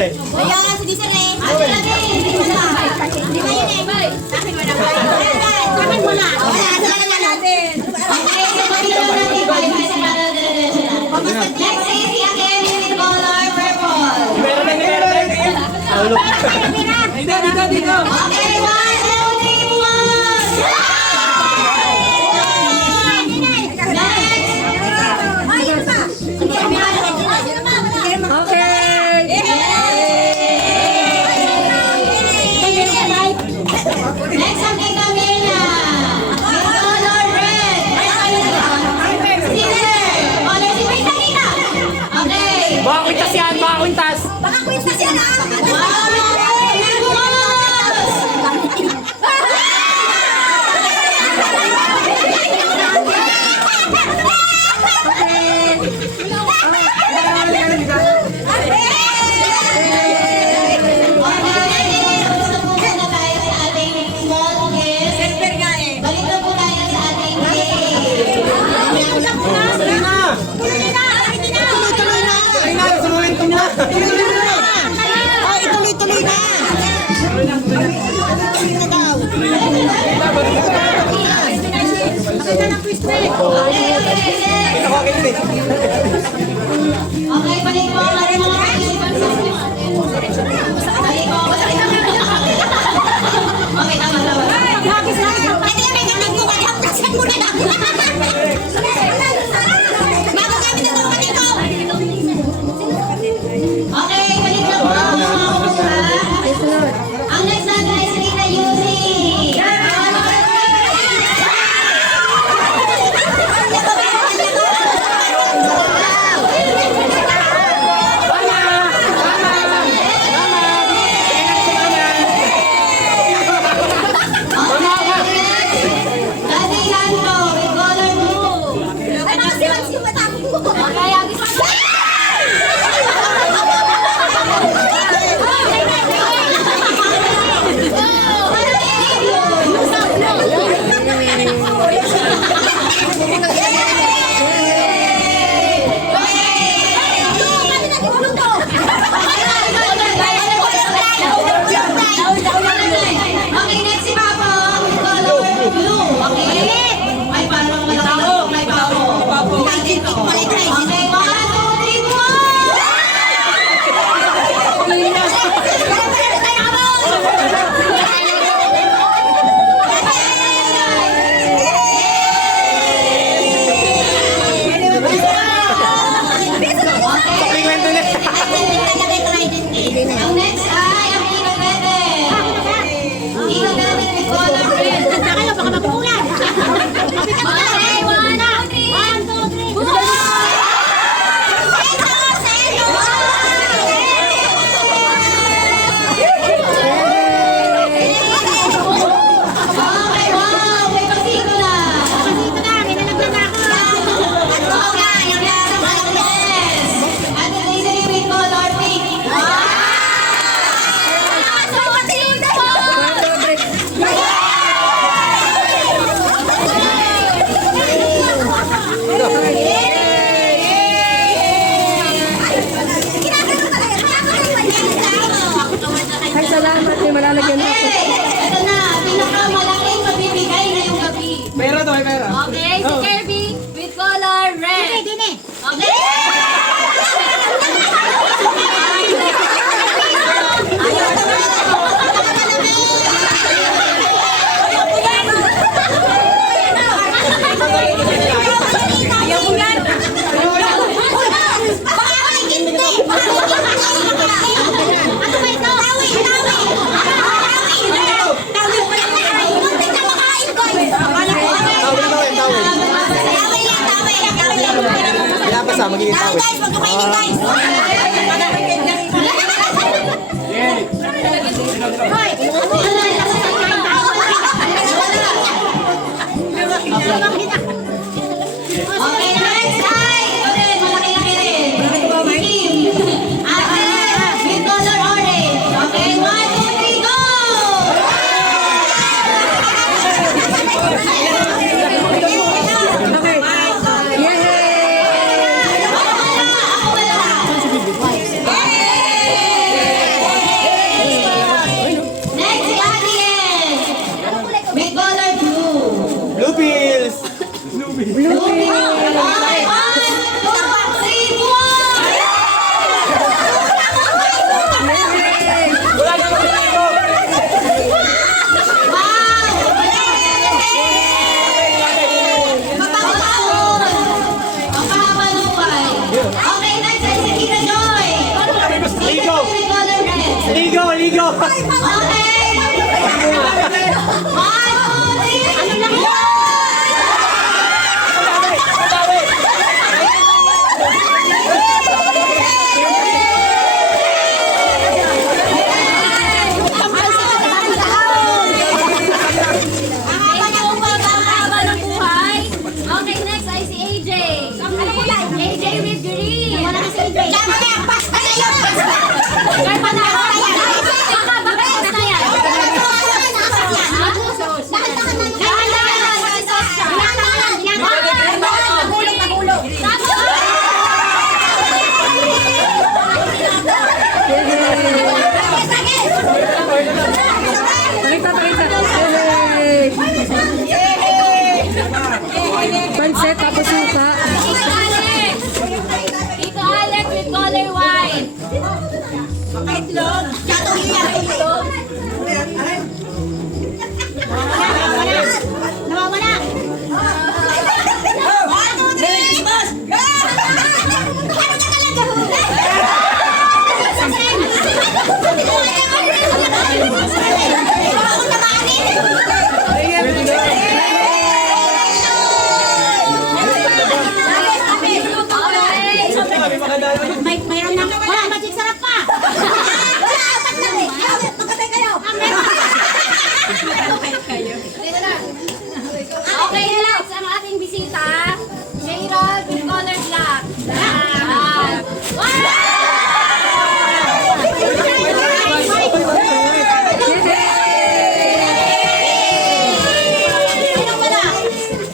pare. Ayan, sige sir eh. Ate lagi. Hindi mo na. Hindi ba yun eh? Akin mo na. Akin mo na. Wala, sila na natin. Okay, kapatid lang natin. Next is si Akin in color purple. Meron na. Dito. Okay, 1, 2, 3, 1. Next ang kay Camila. Color red. Steeler. Color si Wait, nakita. Okay. Baka kwintas yan, baka kwintas. Baka kwintas yan ah. Tuloy na. Okay, balik po ang ating mga okay, tama. Okay, balik na po. Ang next natin ay si Rita Yusi. Okay, next si Papa. Color blue. Okay. Ay, parang may pabo. Okay, 1, 2, 3, 4. Ang next ay ang Ika Bebe. Ika Bebe with color red. Kayo, baka magpulan. Okay, 1, 2, 3. Okay, wow, may pasito na. May nalagyan na ako. Oo nga, yung nasa Martes. At the laser with color pink. Ay, salamat. May malalagyan na ako. Ito na, pinakamalaking mabibigay ngayong gabi. Pera to, may pera. Okay, si Kirby with color red. Okay. Ano lang yun? Okay, next ay si AJ. AJ with green. Wala na si AJ. Tama na yan, pass na yun. Kaya pa na ako. Baka na yan. Pakita, pakita. Yay! Pansit, tapos suka. Tito Alex with color white. Nawawala. Mayroon na. Wala, magic sarap pa. Wala, apat lang eh. Magkatay kayo. Okay, next ang ating bisita. J-Rod with color black.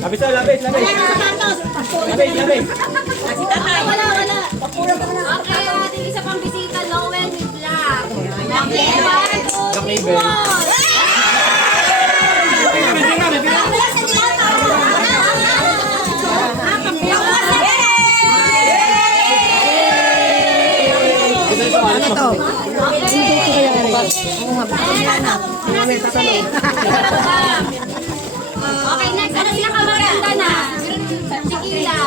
Lapit, lapit, lapit. Lapit, lapit. Wala. Okay, ang ating isa pang bisita, Noel with black. Okay, Okay, next. Ano sila kamaganda na? Tequila.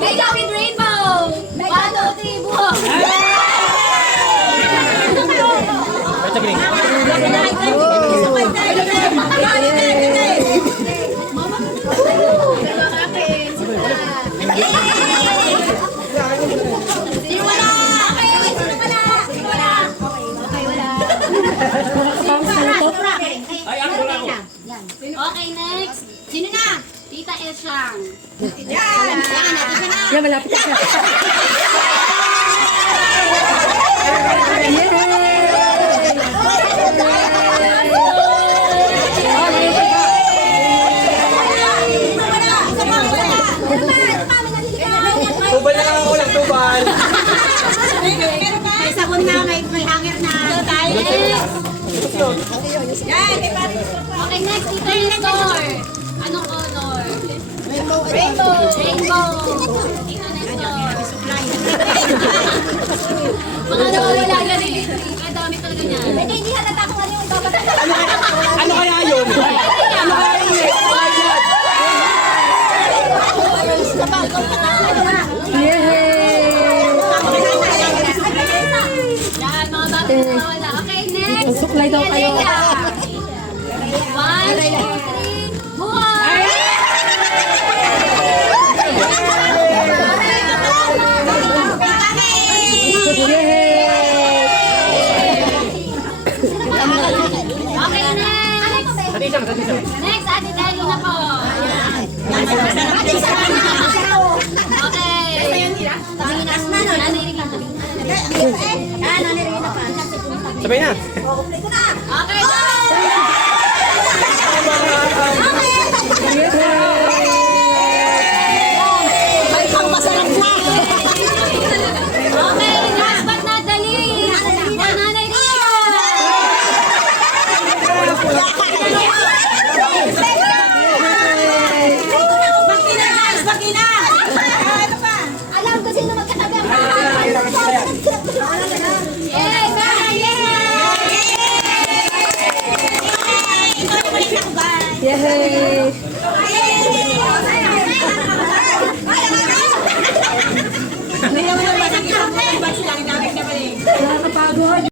Mega with rainbow. 1, 2, 3, buhok. Basta green. Okay, next. Sino na? Tita Esyang. Yan, malapit ka siya. Tubal na lang ako lang, tubal. May sabon na, may hanger na. Okay, next. Tita Nestor. Anong color? Rainbow. Rainbow. Tita Nestor. Mga nawawala yan eh. Ang dami talaga niyan. Hindi halata kung ano yung dapat. Ano kaya yun? Ano kaya yun? Yay! Yan, mga bago na nawawala. Okay, next. Suklay daw kayo. 1, 2, 3, buhay! Okay, next. Next, Ate Dali na po. Okay. Sabay na. Okay, okay, last but not the least. Nanay Rita. Alam ko sino magkatabi. Yay, bye! Yay! Nakakapagod.